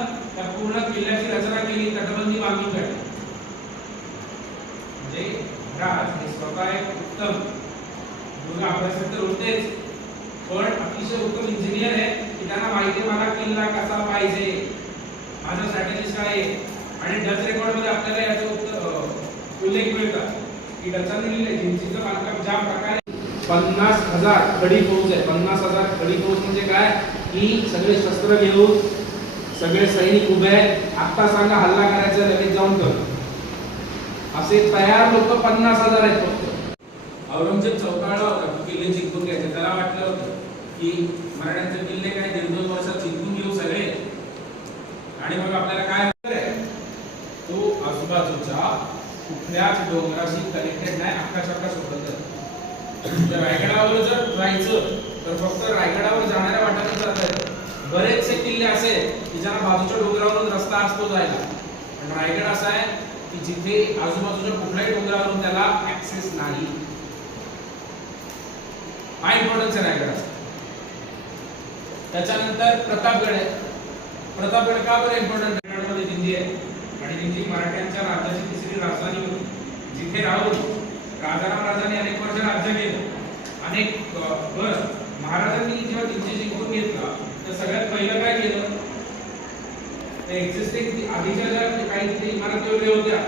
केलं, त्या पूर्ण किल्ल्याची रचना केली, तटबंदी बांधून काढली. म्हणजे महाराज हे स्वतः एक उत्तम दुर्ग अभ्यासक तर होतेच, पण अतिशय उत्तम इंजिनियर आहे की त्यांना माहिती मला किल्ला कसा पाहिजे, माझा स्ट्रॅटेजिस्ट काय आहे. आणि डच रेकॉर्ड मध्ये आपल्याला याचा उल्लेख मिळतात की डचांनी लिहिले जिंजीचं बांधकाम ज्या प्रकारे 50,000 खडी फौज आहे. 50,000 खडी फौज म्हणजे काय की सगळे शस्त्र घेऊन सगळे सैनिक उभे आहेत, आता सांगा हल्ला करायचा लगेच जाऊन कर, असे तयार लोक 50,000 आहेत फक्त. औरंगजेब चौकाळला होता की किल्ले जिंकून घ्यायचे. त्याला वाटलं होतं की मराठ्यांचे किल्ले काय 1.5-2 वर्षात जिंकून घेऊ सगळे आणि मग आपल्याला काय होणार आहे. तो आजूबाजूच्या कुठल्याच डोंगराशी कनेक्टेड नाही, अक्काच्या सोबत. तर रायगडावर जर जायचं तर फक्त रायगडावर जाणाऱ्या वाटेने जाता येतं. बरेचसे किल्ले असे की ज्यांना बाजूच्या डोंगरावरून रस्ता असतो जायला, पण रायगड असा आहे की जिथे आजूबाजूच्या कुठल्याही डोंगरावरून त्याला ऍक्सेस नाही. हा इम्पॉर्टन्स आहे रायगडाचा. त्याच्यानंतर प्रतापगड आहे. प्रतापगड का बरं इम्पॉर्टंट? रायगडमध्ये दिंडी आहे आणि दिंडी मराठ्यांच्या राज्याची तिसरी राजधानी होती, जिथे राहून राजाराम राजांनी अनेक वर्ष राज्य केलं. महाराजांनी जेव्हा दिंडी जिंकून घेतला तर सगळ्यात पहिलं काय केलं, एक्झिस्टिंग आधीच्या ज्या काही इमारती वगैरे होत्या